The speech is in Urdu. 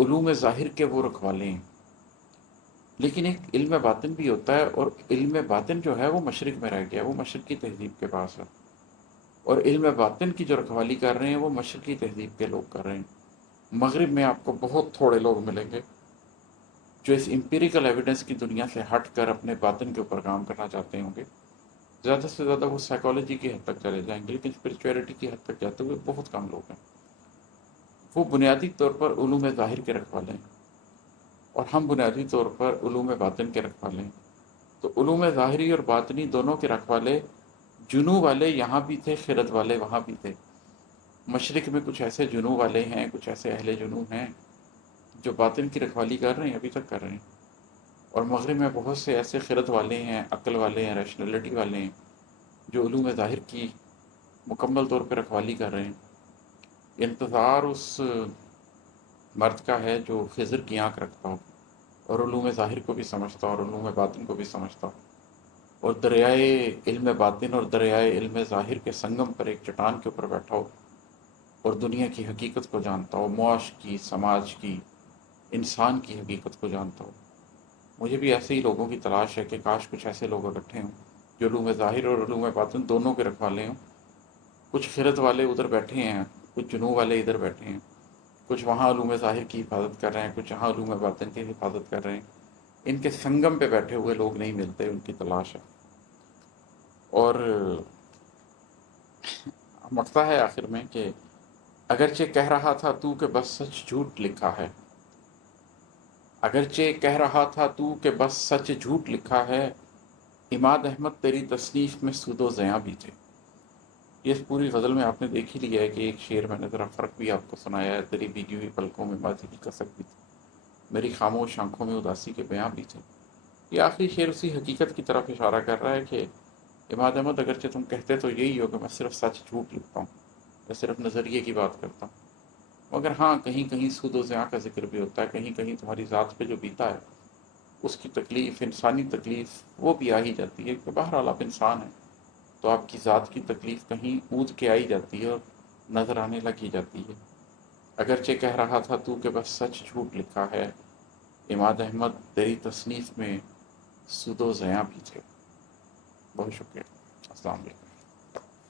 علوم ظاہر کے وہ رکھوالے ہیں، لیکن ایک علم باطن بھی ہوتا ہے، اور علم باطن جو ہے وہ مشرق میں رہ گیا، وہ مشرقی تہذیب کے پاس ہے، اور علم باطن کی جو رکھوالی کر رہے ہیں وہ مشرقی تہذیب کے لوگ کر رہے ہیں۔ مغرب میں آپ کو بہت تھوڑے لوگ ملیں گے جو اس امپیریکل ایویڈنس کی دنیا سے ہٹ کر اپنے باطن کے اوپر کام کرنا چاہتے ہوں گے۔ زیادہ سے زیادہ وہ سائیکالوجی کی حد تک چلے جائیں گے، لیکن اسپرچویلٹی کی حد تک جاتے ہوئے بہت کم لوگ ہیں۔ وہ بنیادی طور پر علوم ظاہر کے رکھوالے ہیں، اور ہم بنیادی طور پر علوم باطن کے رکھوالے ہیں۔ تو علوم ظاہری اور باطنی دونوں کے رکھوالے جنو والے یہاں بھی تھے، خرد والے وہاں بھی تھے۔ مشرق میں کچھ ایسے جنو والے ہیں، کچھ ایسے اہل جنو ہیں جو باطن کی رکھوالی کر رہے ہیں، ابھی تک کر رہے ہیں، اور مغرب میں بہت سے ایسے خرد والے ہیں، عقل والے ہیں، ریشنلٹی والے ہیں جو علوم ظاہر کی مکمل طور پہ رکھوالی کر رہے ہیں۔ انتظار اس مرد کا ہے جو خضر کی آنکھ رکھتا ہو، اور علوم ظاہر کو بھی سمجھتا ہو اور علوم باطن کو بھی سمجھتا ہو، اور دریائے علم باطن اور دریائے علم ظاہر کے سنگم پر ایک چٹان کے اوپر بیٹھا ہو اور دنیا کی حقیقت کو جانتا ہو، معاش کی، سماج کی، انسان کی حقیقت کو جانتا ہو۔ مجھے بھی ایسے ہی لوگوں کی تلاش ہے کہ کاش کچھ ایسے لوگ اکٹھے ہوں جو علوم ظاہر اور علوم باطن دونوں کے رکھوالے ہوں۔ کچھ خرد والے ادھر بیٹھے ہیں، کچھ جنوب والے ادھر بیٹھے ہیں، کچھ وہاں علوم ظاہر کی حفاظت کر رہے ہیں، کچھ یہاں علوم باطن کی حفاظت کر رہے ہیں۔ ان کے سنگم پہ بیٹھے ہوئے لوگ نہیں ملتے، ان کی تلاش ہے۔ اور مقطع ہے آخر میں کہ اگرچہ کہہ رہا تھا تو کہ بس سچ جھوٹ لکھا ہے، اگرچہ کہہ رہا تھا تو کہ بس سچ جھوٹ لکھا ہے، عماد احمد تیری تصنیف میں سود و زیاں بھی تھے۔ یہ اس پوری غزل میں آپ نے دیکھ ہی لیا ہے کہ ایک شعر میں نے ذرا فرق بھی آپ کو سنایا ہے، تیری بھیگی ہوئی پلکوں میں ماضی کی کسک بھی تھی، میری خاموش آنکھوں میں اداسی کے بیاں بھی تھے۔ یہ آخری شعر اسی حقیقت کی طرف اشارہ کر رہا ہے کہ عماد احمد اگرچہ تم کہتے تو یہی ہو کہ میں صرف سچ جھوٹ لکھتا ہوں، میں صرف نظریے کی بات کرتا ہوں، مگر ہاں کہیں کہیں سود و زیاں کا ذکر بھی ہوتا ہے، کہیں کہیں تمہاری ذات پہ جو بیتا ہے اس کی تکلیف، انسانی تکلیف، وہ بھی آ ہی جاتی ہے کہ بہرحال آپ انسان ہیں، تو آپ کی ذات کی تکلیف کہیں اونچ کے آئی جاتی ہے اور نظر آنے لگ ہی جاتی ہے۔ اگرچہ کہہ رہا تھا تو کہ بس سچ جھوٹ لکھا ہے، عماد احمد تیری تصنیف میں سود و زیاں بھی تھے۔ بہت شکریہ، السلام علیکم۔